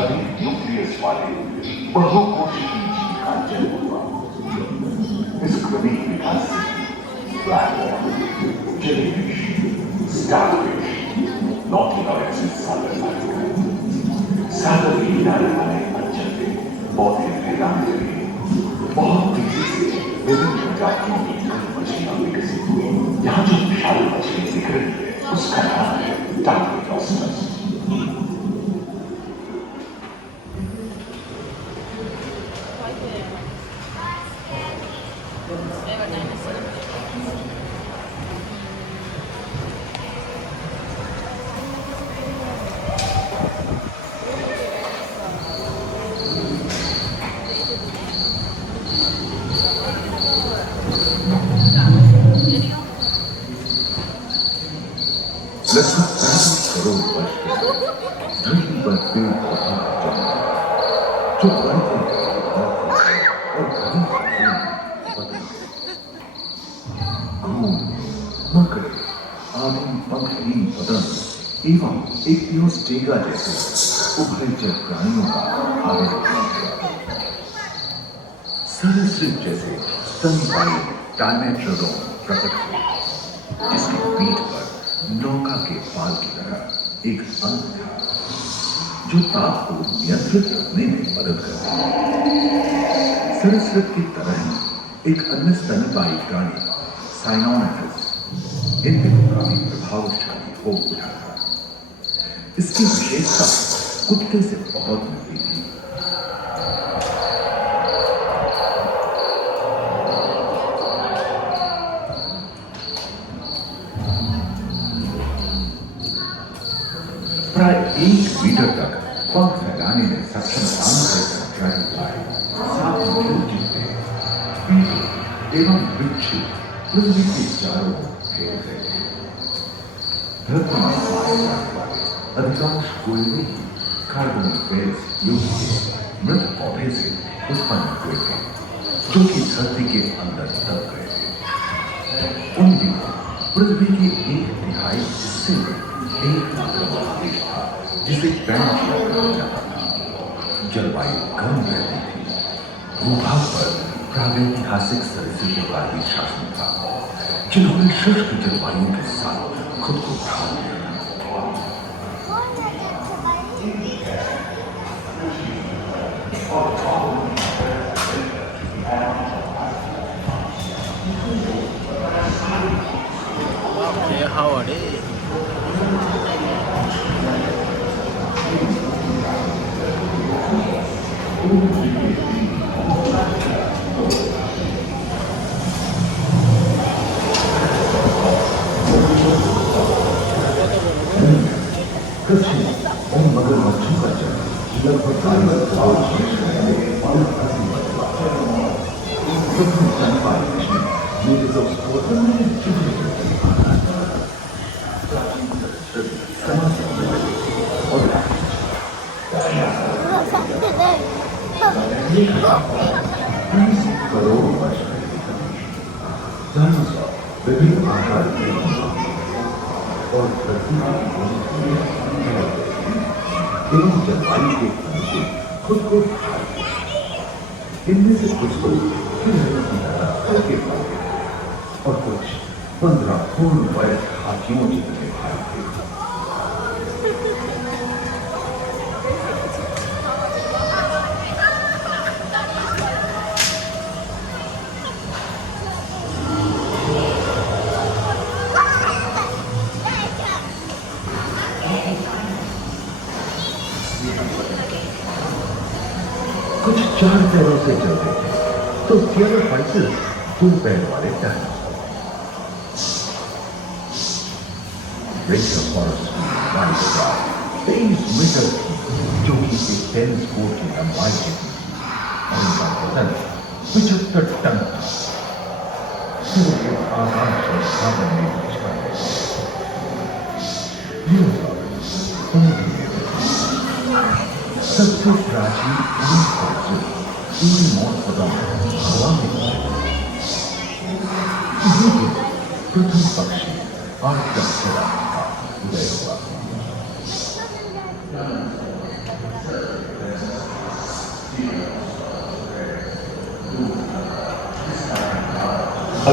अधिक न्यूक्लियस वाले बहुकोशिकीय जीव का जन्म हुआ। इस क्रमिक विकास से ब्लैक होल, जेलीफिश, स्टारफिश, नॉटिलॉइड्स से सागर के किनारे वाले अंचल में पौधे फैलाने लगे। बहुत तेजी से विभिन्न प्रजातियों की मछलियां विकसित हुई। यहाँ जो विशाल मछली दिख रही है उसका नाम है टार्बोजोस्टस। लगभग 35 करोड़ वर्ष धरती पर पेड़ पौधे जो बढ़ते और घूम मकड़े आदि पंखहीन पतंग एवं इक्तियोस्टेगा जैसे उभयचर प्राणियों का आविर्भाव हुआ। सरीसृप जैसे स्तनपायी डायमेट्रोडोन प्रकट हुए, जिसकी पीठ पर नौका के पाल की तरह एक अंक था जो ताप को नियंत्रित रखने में मदद करता है। सरीसृप की तरह ही एक अन्य स्तनपायी प्राणी साइनोमेट्रिस इन दिनों काफी प्रभावशाली हो उठा था। इसकी विशेषता कुत्ते से बहुत मिलती थी। प्राय 1 मीटर तक पंख फैलाने में सक्षम कर्मचारी पाए 7 मीटर एवं बिच्छू पृथ्वी के चारों ओर फैल रहे थे। धरती में पाए जाने वाले अधिकांश कोयले ही कार्बोनिफेरस युग के मृत पौधे से उत्पन्न हुए थे, जो कि धरती के अंदर दब गए थे। उन दिनों पृथ्वी के 1/3 हिस्से में एकमात्र महादेश था जिसे पैंजिया कहा जाता था। जलवायु गर्म रहती थी। भूभाग पर प्रागैतिहासिक सरीसृपों का भी शासन था, जिन्होंने शुष्क जलवायु के साथ खुद को ढाल लिया था। और मगरमच्छों का जन्म लगभग 40 करोड़ वर्ष पहले और 80 वर्ष बाद प्रथम स्तनपायी मछली मेसोस्पोर्टम में करोड़ों वर्ष पहले डायनासोर विभिन्न आकार के और धरती एवं जलवायु के अनुकूल खुद को ढाल दिया। इनमें से कुछ लोग हिरण की तरह हल्के पड़े और कुछ 15 पूर्ण वयस्क हाथियों जितने भाई थे। कुछ 4 पैरों से चलते थे तो थियोलोफाइटस 2 पैर वाले डायनासोर। रेंजर फॉरेस्ट की वाइड 23 मीटर थी, जो कि एक टेनिस कोर्ट की लंबाई की थी, और उनका वजन 75 टन था। सिर्फ एक आकाश और सागर में छिपा है। सबसे प्राचीन हवा में प्रथम पक्षी आर्कटस का उदय हुआ।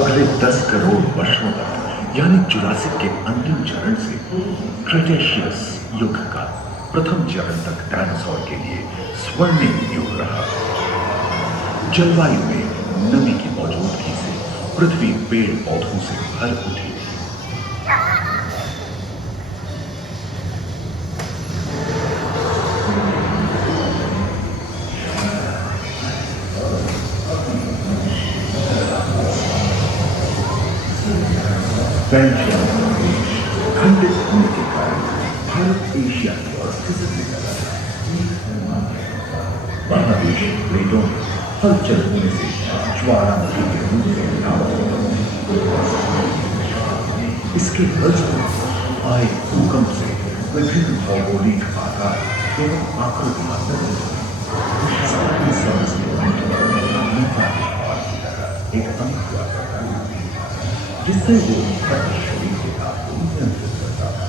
अगले 10 करोड़ वर्षों तक यानी जुरासिक के अंतिम चरण से क्रेटेशियस युग का प्रथम चरण तक डायनासोर के लिए स्वर्णिम युग रहा। जलवायु में नमी की मौजूदगी से पृथ्वी पेड़ पौधों से भर उठी। खंडित होने के कारण भारत एशिया की ओर खिसकने लगा। महादेश प्लेटों में हलचल होने से ज्वालामुखी के रूप में इसके फलस्वरूप आए भूकंप से विभिन्न भौगोलिक आकार एवं आकृतियां बदल एक अंग हुआ करता है जिससे वो शरीर के ताप को नियंत्रित करता था।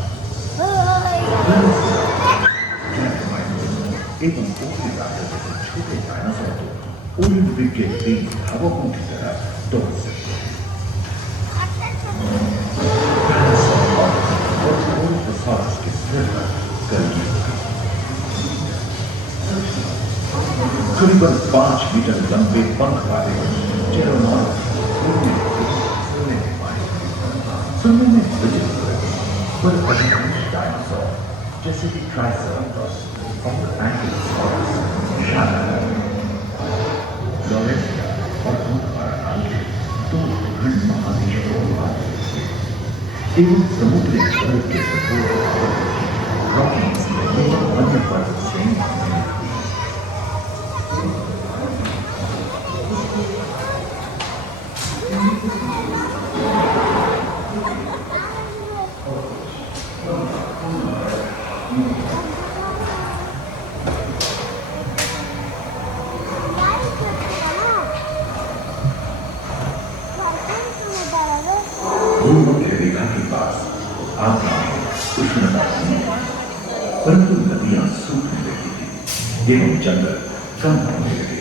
एवं ऊपरी जाकर जैसे छोटे डायनासोर को ओलंपिक के तेज धावकों की तरह दौड़ सकते हैं। के सिर पर करीबन 5 मीटर लंबे पंख वाले टेरोनॉस सुनने में विचित्र पर अधिकांश डायनासोर जैसे कि ट्राइसेराटोप्स और एंकिलोसॉरस लोरेंथिया और उनके दो खंड महादेशों एवं समुद्री जल के रॉकीज एवं अन्य पर्वत श्रेणी रेखा के पास उष्णता परंतु नदियां सूखने लगी थी एवं जंगल कम होने लगे।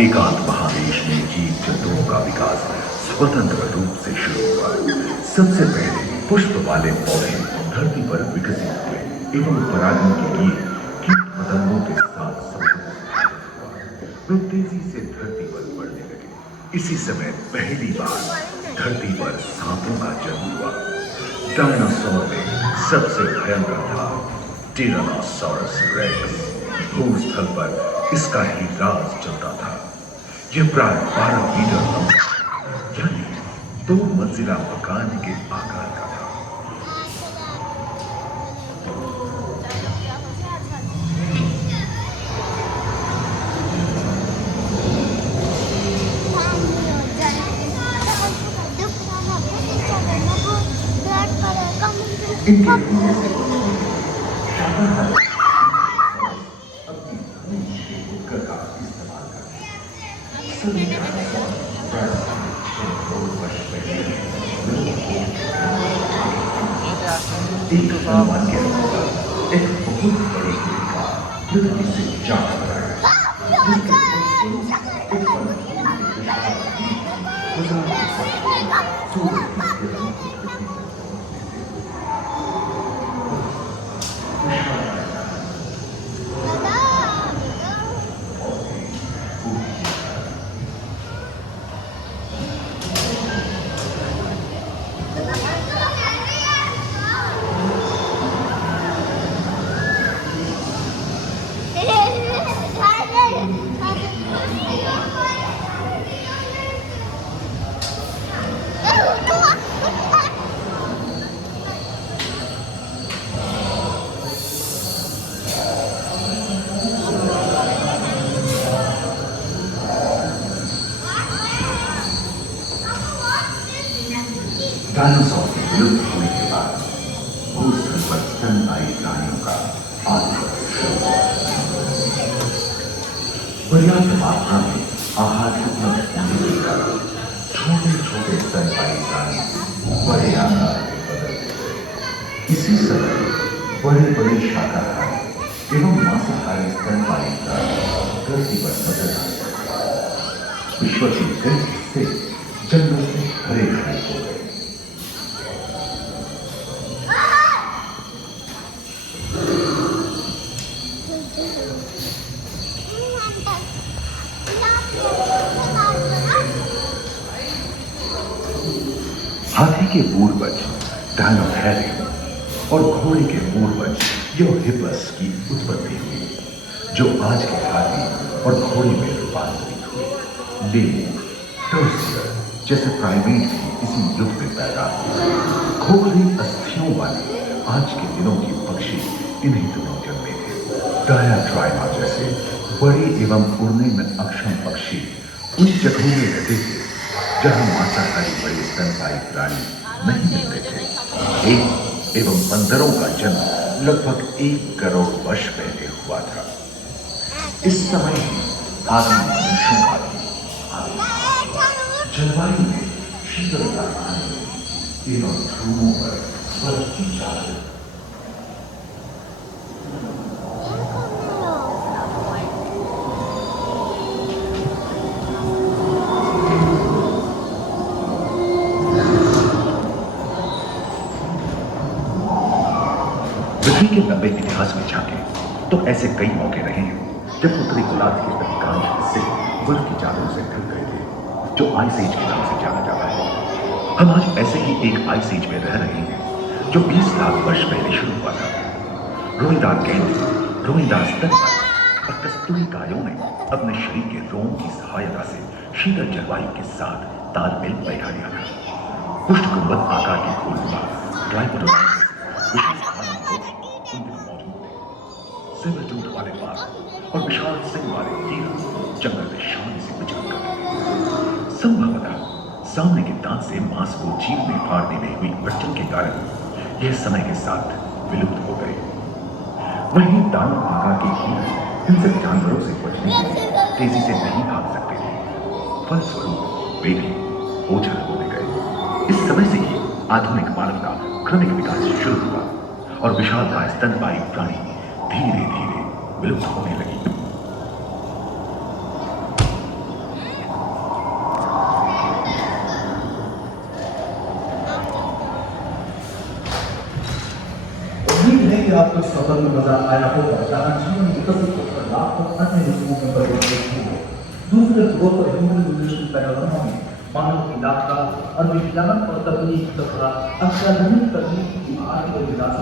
एकांत महादेश में जीव जंतुओं का विकास स्वतंत्र रूप से शुरू हुआ। सबसे पहले पुष्प वाले पौधे धरती पर विकसित हुए एवं परागण के लिए कीट पतंगों के साथ वे तेजी से धरती पर बढ़ने लगे। इसी समय पहली बार धरती पर सांपों का जन्म हुआ। डायनासोर में सबसे भयंकर था टिरानोसॉरस रेक्स। भूस्थल पर इसका ही राज चलता था। यह प्राय 12 मीटर लंबा यानी 2 मंजिला मकान के आकार का था। एक बहुत बड़ी पृथ्वी से जा डायनासोर के विलुप्त होने के बाद भूस्थल पर स्तनपायी प्राणियों का आधिपत्य शुरू हुआ। पर्याप्त मात्रा में आहार उपलब्ध होने के कारण छोटे छोटे स्तनपायी प्राणी बड़े आकार में बदलते गए। इसी समय बड़े बड़े शाकाहारी एवं मांसाहारी स्तनपायी प्राणी धरती पर नजर आने लगे। विश्व के कई हिस्से जंगल से हरे भरे हो गए। हाथी के पूर्वज डायनोथेरियम और घोड़े के पूर्वज यूरोहिपस की उत्पत्ति हुई, जो आज के हाथी और घोड़े में रूपांतरित हुए। लेमूर, टर्सियर जैसे प्राइमेट भी इसी युग में पैदा हुए। खोखली अस्थियों वाले आज के दिनों की पक्षी इन्हीं दिनों जन्मे थे। डायाट्राइमा जैसे बड़े एवं उड़ने में अक्षम पक्षी उन जगहों में रहते थे जहां मांसाहारी बड़े स्तनपायी प्राणी नहीं मिलते थे। एक एवं बंदरों का जन्म लगभग 1 करोड़ वर्ष पहले हुआ था। इस समय आदि मनुष्यों का जलवायु में शीतलता आने एवं ध्रुवों पर बर्फ की चादर पृथ्वी के लंबे इतिहास में झांके तो ऐसे कई मौके रहे हैं जब उत्तरी गोलार्ध के अधिकांश हिस्से बर्फ की चादरों से ढक गए थे, जो आइस एज के नाम से जाना जाता है। हम आज ऐसे ही एक आइस एज में रह रहे हैं जो 20 लाख वर्ष पहले शुरू हुआ था। रोईदार गेंडे, रोईदार स्तनपायी और कस्तूरी गायों ने अपने शरीर के रोम की सहायता से शीतल जलवायु के साथ तालमेल बैठा लिया था। पुष्ट गुंबद आकार की फूलनुमा ट्राइपोडोन सिंगल वाले बाघ और विशाल सिंह वाले हिरण जंगल में शान से विचरण करते थे। संभवतः सामने के दांत से मांस को चीरने फाड़ने में हुई अड़चन के कारण यह समय के साथ विलुप्त हो गए। वहीं दानव आकार के हिरण हिंसक जानवरों से बचने के लिए तेजी से नहीं भाग सकते थे। फलस्वरूप वे भी ओझल होने गए। इस समय से ही आधुनिक मानव का क्रमिक विकास शुरू हुआ और विशालकाय स्तनपायी प्राणी धीरे धीरे विलुप्त होने लगी। उम्मीद है कि आपको सफर में मजा आया होगा, जहां जीवन विकसित होकर लाखों अन्य ऋतुओं में परिवर्तित हुए। दूसरे ध्रुवों पर ह्यूमन पैनोरामा में मानव की यात्रा और विज्ञान और तकनीक तथा अत्याधुनिक तकनीक की भारतीय विकास